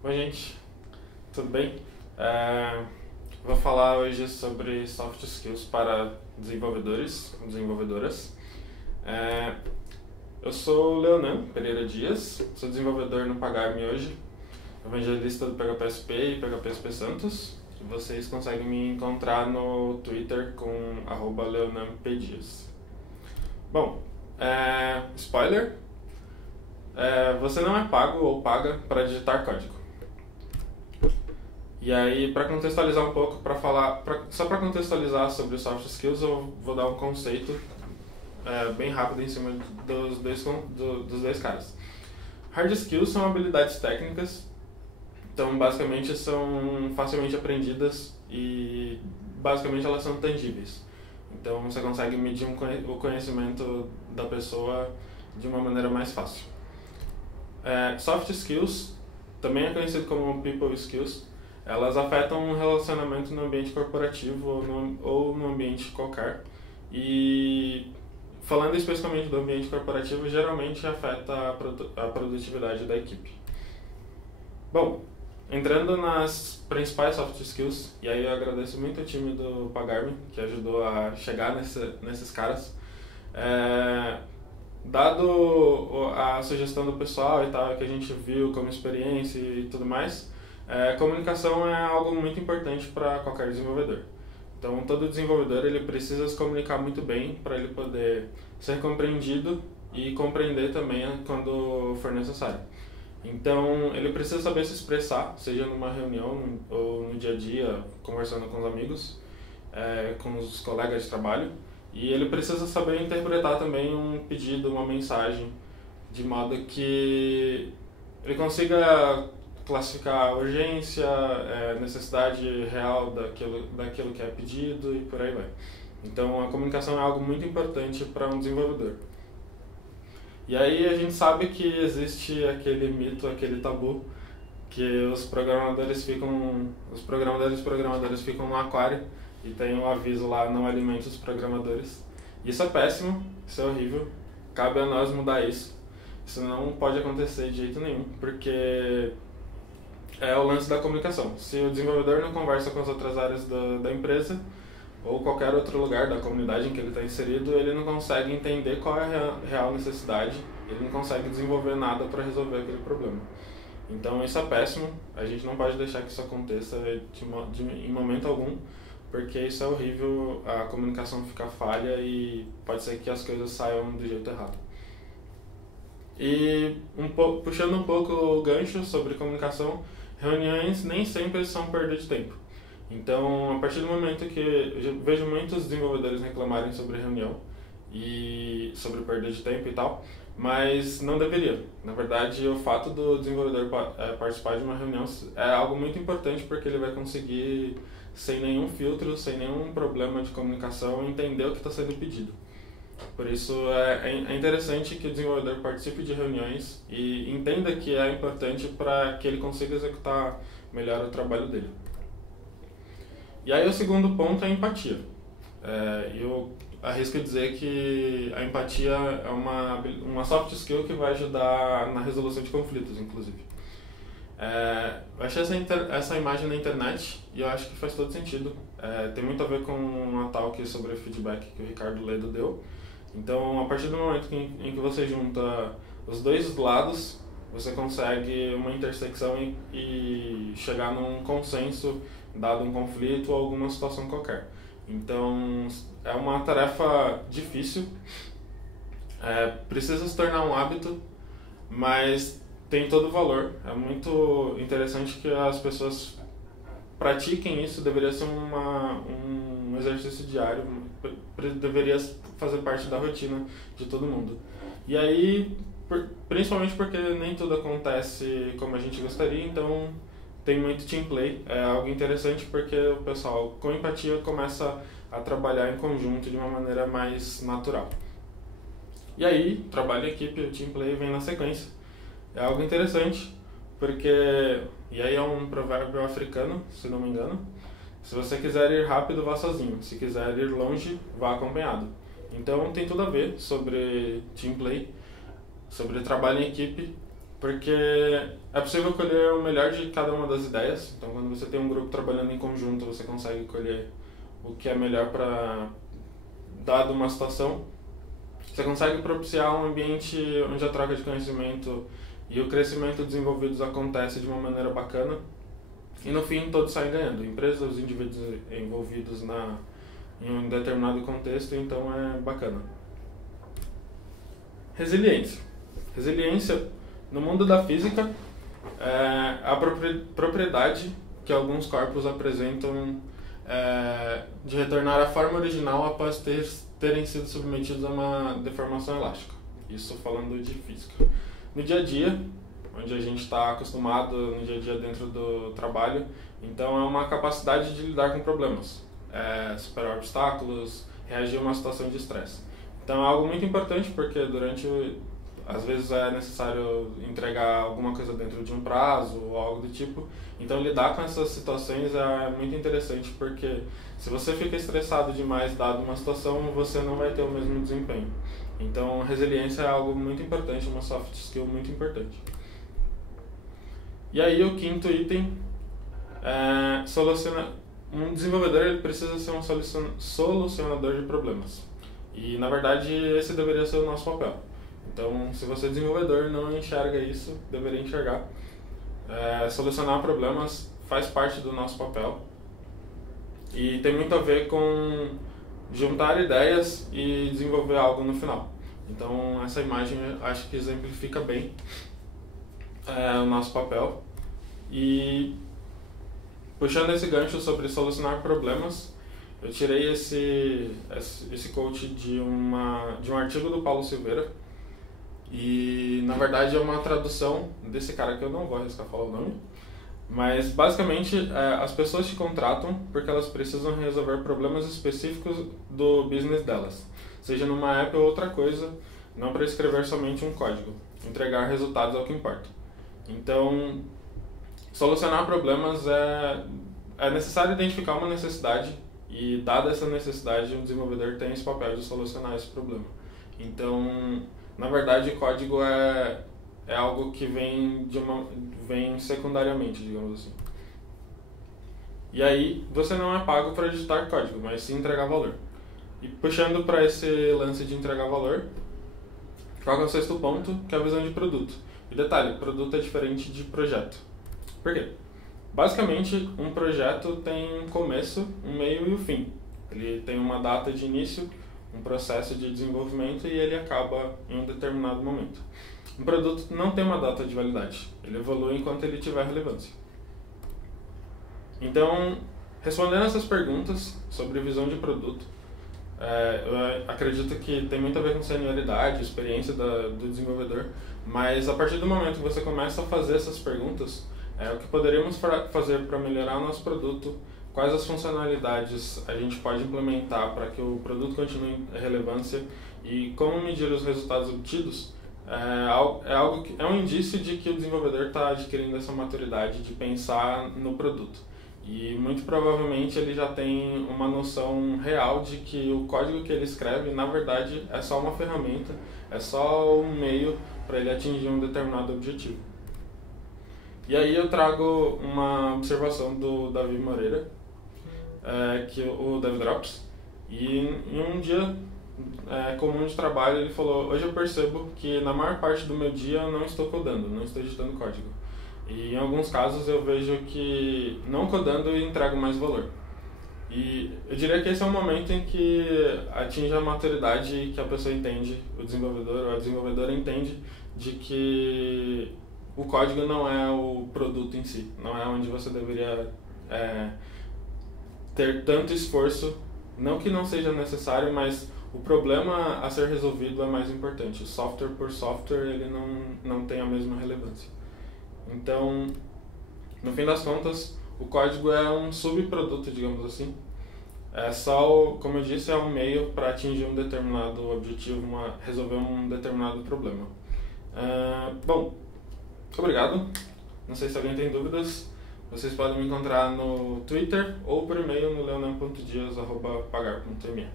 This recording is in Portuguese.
Oi, gente, tudo bem? É, Vou falar hoje sobre soft skills para desenvolvedores e desenvolvedoras. É, eu sou o Leonan Pereira Dias, sou desenvolvedor no Pagar.me hoje, evangelista do PHPSP e PHPSP Santos. Vocês conseguem me encontrar no Twitter com @leonanpdias. Bom, spoiler, você não é pago ou paga para digitar código. E aí, para contextualizar um pouco, só para contextualizar sobre os soft skills, eu vou dar um conceito bem rápido em cima dos dois caras. Hard skills são habilidades técnicas, então basicamente são facilmente aprendidas e basicamente elas são tangíveis. Então você consegue medir o conhecimento da pessoa de uma maneira mais fácil. Soft skills, também é conhecido como people skills, elas afetam um relacionamento no ambiente corporativo ou no ambiente qualquer. E falando especificamente do ambiente corporativo, geralmente afeta a produtividade da equipe. Bom, entrando nas principais soft skills, e aí eu agradeço muito o time do Pagar.me, que ajudou a chegar nesses caras. Dado a sugestão do pessoal e tal, que a gente viu como experiência e tudo mais, comunicação é algo muito importante para qualquer desenvolvedor. Então, todo desenvolvedor ele precisa se comunicar muito bem para ele poder ser compreendido e compreender também quando for necessário. Então, ele precisa saber se expressar, seja numa reunião ou no dia a dia, conversando com os amigos, com os colegas de trabalho. E ele precisa saber interpretar também um pedido, uma mensagem, de modo que ele consiga classificar a urgência, necessidade real daquilo que é pedido e por aí vai. Então, a comunicação é algo muito importante para um desenvolvedor. E aí a gente sabe que existe aquele mito, aquele tabu, que os programadores e programadores ficam no aquário e tem um aviso lá: não alimente os programadores. Isso é péssimo, isso é horrível, cabe a nós mudar isso. Isso não pode acontecer de jeito nenhum, porque é o lance da comunicação. Se o desenvolvedor não conversa com as outras áreas da empresa ou qualquer outro lugar da comunidade em que ele está inserido, ele não consegue entender qual é a real necessidade, ele não consegue desenvolver nada para resolver aquele problema. Então isso é péssimo, a gente não pode deixar que isso aconteça em momento algum, porque isso é horrível, a comunicação fica falha e pode ser que as coisas saiam do jeito errado. E puxando um pouco o gancho sobre comunicação, reuniões nem sempre são perda de tempo. Então, a partir do momento que eu vejo muitos desenvolvedores reclamarem sobre reunião e sobre perda de tempo e tal, mas não deveria. Na verdade, o fato do desenvolvedor participar de uma reunião é algo muito importante, porque ele vai conseguir, sem nenhum filtro, sem nenhum problema de comunicação, entender o que está sendo pedido. Por isso é interessante que o desenvolvedor participe de reuniões e entenda que é importante para que ele consiga executar melhor o trabalho dele. E aí o segundo ponto é a empatia. Eu arrisco dizer que a empatia é uma soft skill que vai ajudar na resolução de conflitos, inclusive. Eu achei essa imagem na internet e eu acho que faz todo sentido. Tem muito a ver com uma talk sobre feedback que o Ricardo Ledo deu. Então, a partir do momento em que você junta os dois lados, você consegue uma intersecção e chegar num consenso, dado um conflito ou alguma situação qualquer. Então, é uma tarefa difícil, precisa se tornar um hábito, mas tem todo o valor. É muito interessante que as pessoas pratiquem isso, deveria ser um exercício diário, deveria fazer parte da rotina de todo mundo. E aí, principalmente porque nem tudo acontece como a gente gostaria, então tem muito team play, é algo interessante porque o pessoal com empatia começa a trabalhar em conjunto de uma maneira mais natural. E aí, trabalho em equipe, o team play vem na sequência. É algo interessante, porque, e aí é um provérbio africano, se não me engano: se você quiser ir rápido, vá sozinho; se quiser ir longe, vá acompanhado. Então tem tudo a ver sobre team play, sobre trabalho em equipe, porque é possível colher o melhor de cada uma das ideias. Então, quando você tem um grupo trabalhando em conjunto, você consegue colher o que é melhor para dado uma situação. Você consegue propiciar um ambiente onde a troca de conhecimento e o crescimento dos envolvidos acontece de uma maneira bacana. E no fim, todos saem ganhando. Empresas, os indivíduos envolvidos em um determinado contexto, então é bacana. Resiliência. Resiliência, no mundo da física, é a propriedade que alguns corpos apresentam de retornar à forma original após terem sido submetidos a uma deformação elástica. Isso falando de física. No dia a dia, onde a gente está acostumado no dia a dia dentro do trabalho, então é uma capacidade de lidar com problemas, superar obstáculos, reagir a uma situação de estresse. Então é algo muito importante porque às vezes é necessário entregar alguma coisa dentro de um prazo ou algo do tipo. Então lidar com essas situações é muito interessante porque se você fica estressado demais dado uma situação, você não vai ter o mesmo desempenho. Então resiliência é algo muito importante, uma soft skill muito importante. E aí o quinto item é um desenvolvedor ele precisa ser um solucionador de problemas. E na verdade esse deveria ser o nosso papel. Então, se você é desenvolvedor não enxerga isso, deveria enxergar. Solucionar problemas faz parte do nosso papel e tem muito a ver com juntar ideias e desenvolver algo no final. Então, essa imagem acho que exemplifica bem o nosso papel. E puxando esse gancho sobre solucionar problemas, eu tirei esse quote de um artigo do Paulo Silveira. E na verdade é uma tradução desse cara que eu não vou arriscar falar o nome, mas basicamente as pessoas te contratam porque elas precisam resolver problemas específicos do business delas, seja numa app ou outra coisa, não para escrever somente um código. Entregar resultados é o que importa. Então, solucionar problemas é necessário identificar uma necessidade e, dada essa necessidade, um desenvolvedor tem esse papel de solucionar esse problema. Então, na verdade, código é algo que vem secundariamente, digamos assim. E aí, você não é pago para digitar código, mas sim entregar valor. E puxando para esse lance de entregar valor, qual é o sexto ponto, que é a visão de produto. E detalhe, produto é diferente de projeto. Por quê? Basicamente, um projeto tem um começo, um meio e um fim. Ele tem uma data de início, um processo de desenvolvimento e ele acaba em um determinado momento. Um produto não tem uma data de validade, ele evolui enquanto ele tiver relevância. Então, respondendo essas perguntas sobre visão de produto, eu acredito que tem muito a ver com senioridade, experiência do desenvolvedor, mas a partir do momento que você começa a fazer essas perguntas, o que poderíamos fazer para melhorar o nosso produto, quais as funcionalidades a gente pode implementar para que o produto continue em relevância e como medir os resultados obtidos, é um indício de que o desenvolvedor está adquirindo essa maturidade de pensar no produto. E muito provavelmente ele já tem uma noção real de que o código que ele escreve, na verdade, é só uma ferramenta, é só um meio para ele atingir um determinado objetivo. E aí eu trago uma observação do Davi Moreira, que o DevDrops, e em um dia comum de trabalho ele falou: hoje eu percebo que na maior parte do meu dia eu não estou codando, não estou editando código. E em alguns casos eu vejo que não codando eu entrego mais valor. E eu diria que esse é um momento em que atinge a maturidade que a pessoa entende, o desenvolvedor ou a desenvolvedora entende de que o código não é o produto em si, não é onde você deveria ter tanto esforço, não que não seja necessário, mas o problema a ser resolvido é mais importante. O software por software ele não tem a mesma relevância. Então, no fim das contas, o código é um subproduto, digamos assim. Como eu disse, é um meio para atingir um determinado objetivo, resolver um determinado problema. Bom, obrigado. Não sei se alguém tem dúvidas. Vocês podem me encontrar no Twitter ou por e-mail no leonan.dias@pagar.me.